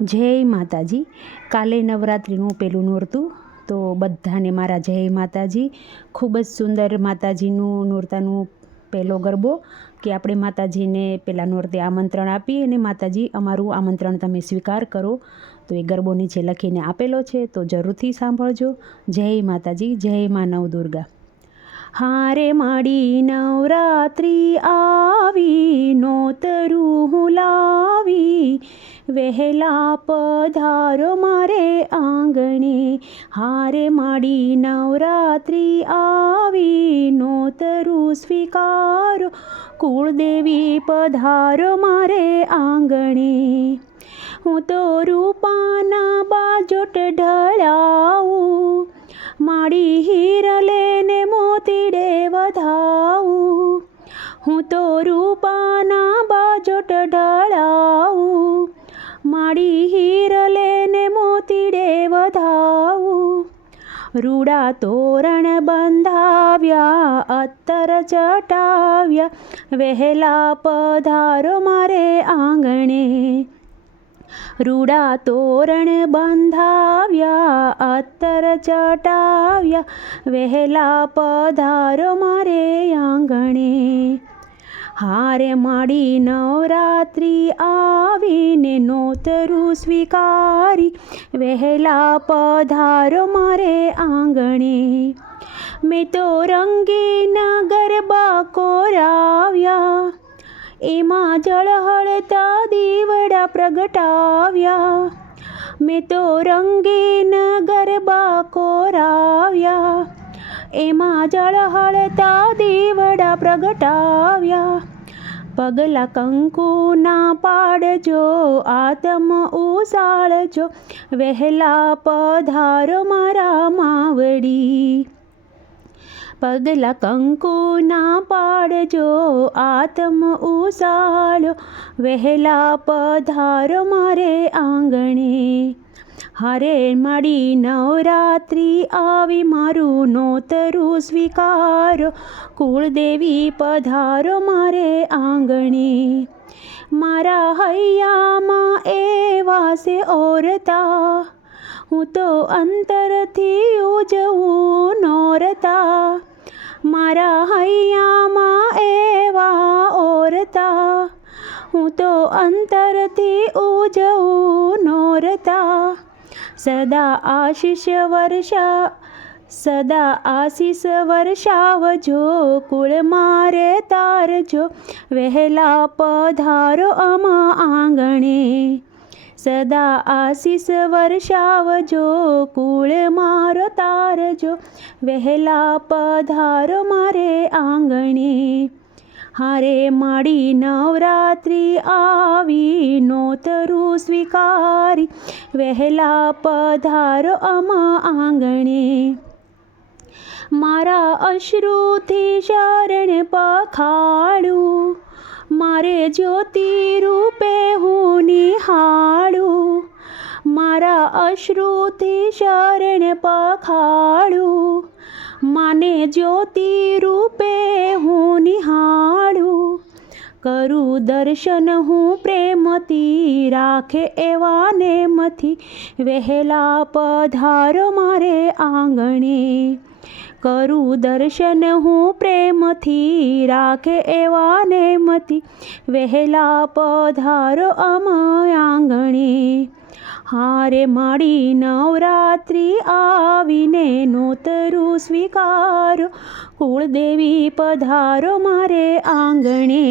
જય માતાજી. કાલે નવરાત્રિનું પહેલું નોરતું, તો બધાને મારા જય માતાજી. ખૂબ જ સુંદર માતાજીનું નોરતાનું પહેલો ગરબો કે આપણે માતાજીને પહેલાં નોરતે આમંત્રણ આપીએ અને માતાજી અમારું આમંત્રણ તમે સ્વીકાર કરો. તો એ ગરબો નીચે લખીને આપેલો છે, તો જરૂરથી સાંભળજો. જય માતાજી, જય મા નવદુર્ગા. હારે માડી નવરાત્રી આવી, નોતરું હું લાવી, વહેલા પધારો મારે આંગણે. હારે માડી નવરાત્રી આવી, નોતરું સ્વીકારો, કુળદેવી પધારો મારે આંગણે. હું તો રૂપાના બાજોટ ઢળાવું, માડી હીરલે ને મોતીડે વધાવું. હું તો રૂપાના બાજોટ ઢળાવું, માડી હીરલે ને મોતીડે વધાવું. રૂડા તોરણ બંધાવ્યા, અત્તર ચટાવ્યા, વહેલા પધારો મારે આંગણે. રૂડા તોરણ બંધાવ્યા, અત્તર ચટાવ્યા, વહેલા પધારો મારે આંગણે. હારે માડી નવરાત્રી આવીને, નોતરું સ્વીકારી, વહેલા પધારો મારે આંગણે. મેં તો રંગીન ગરબા કોરાવ્યા, એમાં ઝળહળતા દીવડા પ્રગટાવ્યા. મેં તો રંગીન ગરબા કોરાવ્યા, એમાં ઝળહળતા દીવડા પ્રગટાવ્યા. પગલાં કંકુના પાડજો, આતમ ઉસાળજો, વહેલા પધારો મારા માવડી. પગલાં કંકુના પાડજો, આતમ ઉસાળો, વહેલા પધારો મારે આંગણે. હારે માડી નવરાત્રી આવી, મારું નોતરું સ્વીકારો, કુળદેવી પધારો મારે આંગણે. મારા હૈયામાં એવા છે ઓરતા, હું તો અંતરથી ઉજવું નોરતા. મારા હૈયામાં એવા ઓરતા, હું તો અંતરથી ઉજવું નોરતા. સદા આશીષ વર્ષાવજો, કુળ મારે તારજો, વહેલા પધારો અમા આંગણે. સદા આશીષ વર્ષાવજો, કુળ મારો તારજો, વહેલા પધારો મારે આંગણે. હારે માડી નવરાત્રી આવી, નોતરું સ્વીકારી, વહેલા પધારો અમા આંગણે. મારા અશ્રુથી શરણ પખાડું, મારે જ્યોતિ રૂપે હું નિહાળું. મારા અશ્રુથી શરણ પખાડું, માને જ્યોતિ રૂપે હું નિહાળું. કરું દર્શન હું પ્રેમથી, રાખે એવા નેમથી, વહેલા પધારો મારે આંગણે. કરું દર્શન હું પ્રેમથી, રાખે એવા નેમથી, વહેલા પધારો અમા આંગણે. હારે માડી નવરાત્રી આવીને, નોતરું સ્વીકારો, કુળદેવી પધારો મારે આંગણે.